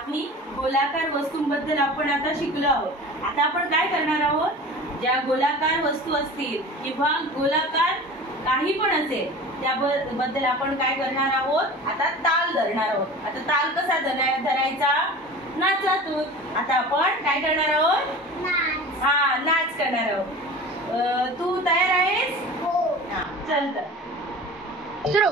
काही गोलाकार वस्तूंबद्दल आपण आता शिकलो आहोत. आता आपण काय करणार आहोत, ज्या गोलाकार वस्तू असतील किंवा गोलाकार काही पण असेल त्याबद्दल आपण काय करणार आहोत, आता ताल धरणार आहोत. आता ताल कसा धरायचा, नाचातून. आता आपण काय करणार आहोत, नाच करणार आहोत. तू तयार आहेस? हो. चल तर सुरू.